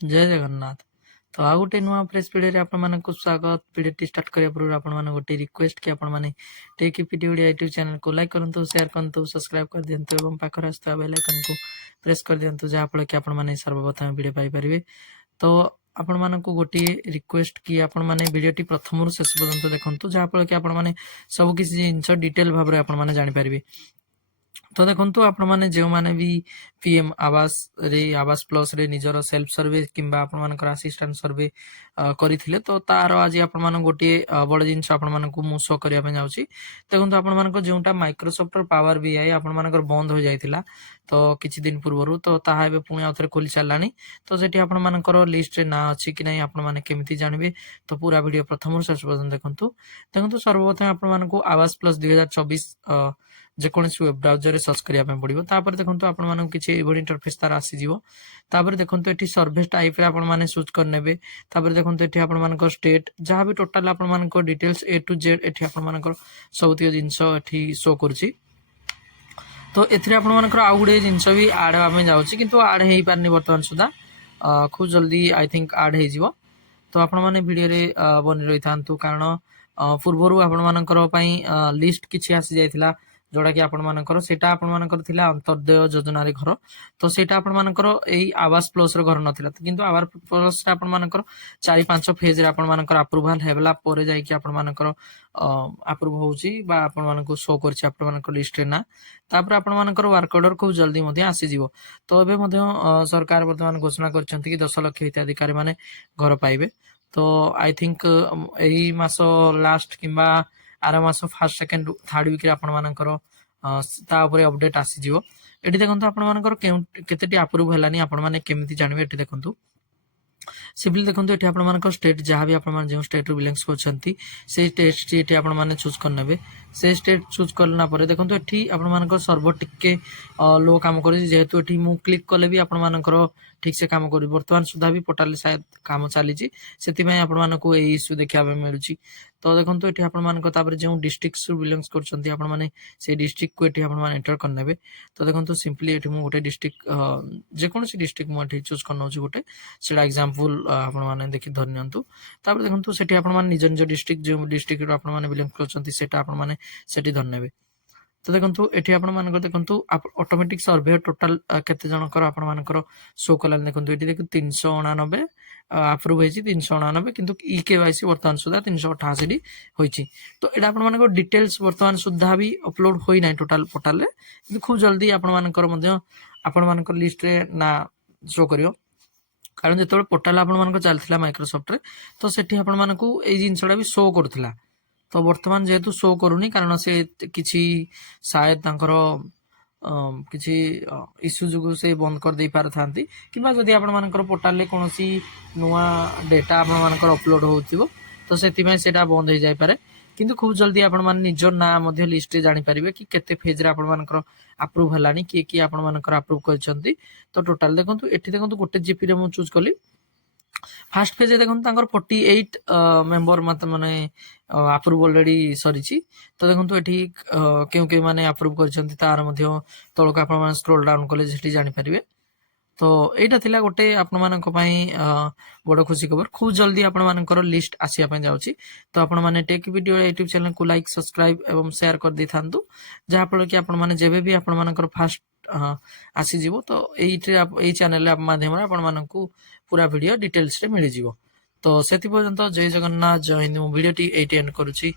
जय जगन्नाथ। तो आउ गोटे नुआ फ्रेश भिडियो आपको स्वागत। भिडियो स्टार्ट करने पूर्व आप गोटे रिक्वेस्ट कि आपने टेक ईपीटी ओडिया यूट्यूब चैनल को लाइक करूँ, शेयर करूँ, सब्सक्राइब कर दिंतु और पाखर आसुवा बेल आइकन को प्रेस कर दिंतु, जहाँफल कि आपने सर्वप्रथम भिडियो पाइपर। तो आपण मानक गोटे रिक्वेस्ट कि आपण माने भिडियोटी प्रथम शेष पर्यंत देखंतु, जहाँफल कि आपण माने सब किसी जिनस डिटेल भाव में आपण माने जानि पारिबे। तो देखो आपण मैंने जो मैंने भी पीएम आवास प्लस रे निजर सेल्फ सर्वे किंबा आपण मानकर असिस्टेंट सर्वे करथिले, तो तार आज आपण मान गोटे बड़ जिनस आपण मानकु मु शो करिया पे जाउची। देखो आपण मानक जोटा माइक्रोसॉफ्ट पावर बीआई आपण मानकर बंद हो जाइतिला तो किछि दिन पूर्वरु, तो ताहा एबे पुणी आउथरे खोली चलानी। तो सेठी आपण मानकर लिस्ट रे ना अछि कि नै आपण माने केमिति जानिबे, तो पूरा वीडियो प्रथम शेष पर्यंत देखंतु सर्वप्रथम आपण मानकु आवास प्लस 2024 जेकोसी वेब ब्राउजर सर्च करने पड़ो। तापर देखो आपको किसी इंटरफेस तार आसीजिवो। तापर देखो ये सर्विस टाइप रे आपण माने चूज करनेबे। तापर देखो ये आपण स्टेट जहाँ भी टोटाल आपण डिटेल्स ए टू जेड एठी आपण मानकर सबतिक जिनस एठी शो करुछि। तो एथिरे आपण मानकर आउ गुडे जिनस भी आड आमे जाउछि, किंतु आड हेई पारनी वर्तमान सुधा खूब जल्दी आई थिंक आड हेई जिवो। तो आपण माने वीडियो रे बनि रही थांतु, कारण पूर्वरु आपण मानकर पई लिस्ट किछि आसी जायतिला, जोड़ा कि आपण मानकर सेटा आपण मानकर थिला अंत्योदय योजना रे घर। तो सेटा आपण मानकर एई आवास प्लस रे घर नथिला, किंतु आवास प्लस रे आपण मानकर 4-5 फेज रे आपण मानकर अप्रूवल हेबला परे जाय कि आपण मानकर अप्रूव होउची बा आपण मानकर शो करछि आपण मानकर लिस्ट रे ना। तापर आपण मानकर वर्क ऑर्डर खूब जल्दी मध्ये आसी जिवो। तो एबे मध्ये सरकार वर्तमान घोषणा करछंती कि 10 लाख हिताधिकारी माने घर पाइबे। तो आई थिंक एई मासो लास्ट किंबा आर मास फास्ट सेकेंड थर्ड वीक आपण मानकर अपडेट आसीजिवो। एठी देखंतु आपण मानकर केतेटी अप्रूव हेलानी आपण माने केमिति जानिबे। एठी देखंतु सिंपली देखंतु एठी आपण मानकर स्टेट जहाँ भी आपण माने जो स्टेट रो बिलोंग्स करछंती से स्टेट एठी आपण माने चूज करनेबे। से स्टेट चूज करना परे देखंतु एठी आपण मानकर सर्वर टिके लो काम करि, जेहेतु एठी मु क्लिक कले भी आपण मानकर ठीक से काम करि। वर्तमान सुधा भी पोर्टल शायद काम चली, से आपण मानक ए इश्यू देखा मिलूची। तो देखो ये आपण जो डिस्ट्रिक्ट बिलोंग्स करछंती आपण माने से डिस्ट्रिक्ट को आपण माने एंटर करनेबे। तो देखो सिंपली ये गोटे डिस्ट्रिक्ट जेकोसी डिस्ट्रिक्ट मुझे चूज करना गोटे से एग्जांपल आपण माने देखि धर नियंतु। तापर देखो सेठी आपण माने निज निज डिस्ट्रिक्ट जो डिस्ट्रिक्ट आपण माने बिलोंग करछंती सेटा आपण माने सेठी धरनेबे। तो देखो एठी आपण मानकर देखंतु ऑटोमेटिक सर्वे टोटल केते जनकर आपण मानकर शो कला। देखो एठी देखो 389 अप्रूव होईची, 389 किंतु ई केवाईसी वर्तमान सुधा 388 होईची। तो एटा आपण मानकर डिटेल्स वर्तमान सुधा भी अपलोड होई नै टोटल पोर्टल रे, किंतु खूब जल्दी आपण मानकर मध्ये आपण मानकर लिस्ट रे ना शो करियो। कारण जेतबे पोर्टल आपण मानकर चलथिला माइक्रोसॉफ्ट रे, तो सेठी आपण मानकू एई जिंसडा भी शो करथिला। तो वर्तमान जेहेतु शो करूनी कारण से किछि शायद तांकर किछि इश्यू जुगु से बंद कर दे पार थांती, किबा जदि आपण मानकर पोर्टल रे कोनोसी नुवा डेटा आपण मानकर अपलोड होउथिबो तो सेति में सेटा बंद हो जाय पारे। किंतु खूब जल्दी आपण मान निजर ना मध्ये लिस्ट रे जानि परिबे कि केते फेज रे आपण मानकर अप्रूव हलानी, कि आपण मानकर अप्रूव करछंती। तो टोटल देखंतु एठी देखंतु गोटे जीपी रे मु चूज कली। फास्ट फेज देखो 48 मेंबर मत माने अप्रूव ऑलरेडी सरीची। तो देखो ये क्यों क्यों माने अप्रूव करछंती तार मध्य तळक आपण माने स्क्रॉल डाउन कले जेठी जानि परिबे। तो एटा थिला गोटे आपण मानक पई बड़ खुशी खबर। खूब जल्दी आपण मानकर लिस्ट आसिया पई जाउची। तो आपण माने टेक वीडियो यूट्यूब चैनल को लाइक सब्सक्राइब एवं शेयर कर दी थांतु, जहाँ फल कि आपण माने जेबे भी आपण मानकर फास्ट आसी जीवो तो एई चैनल माध्यम आपण मानकू पूरा वीडियो डिटेल्स रे मिल जीवो। तो सेति पर्यंत जय जगन्नाथ, जय Hind. Video T eighty and करूची।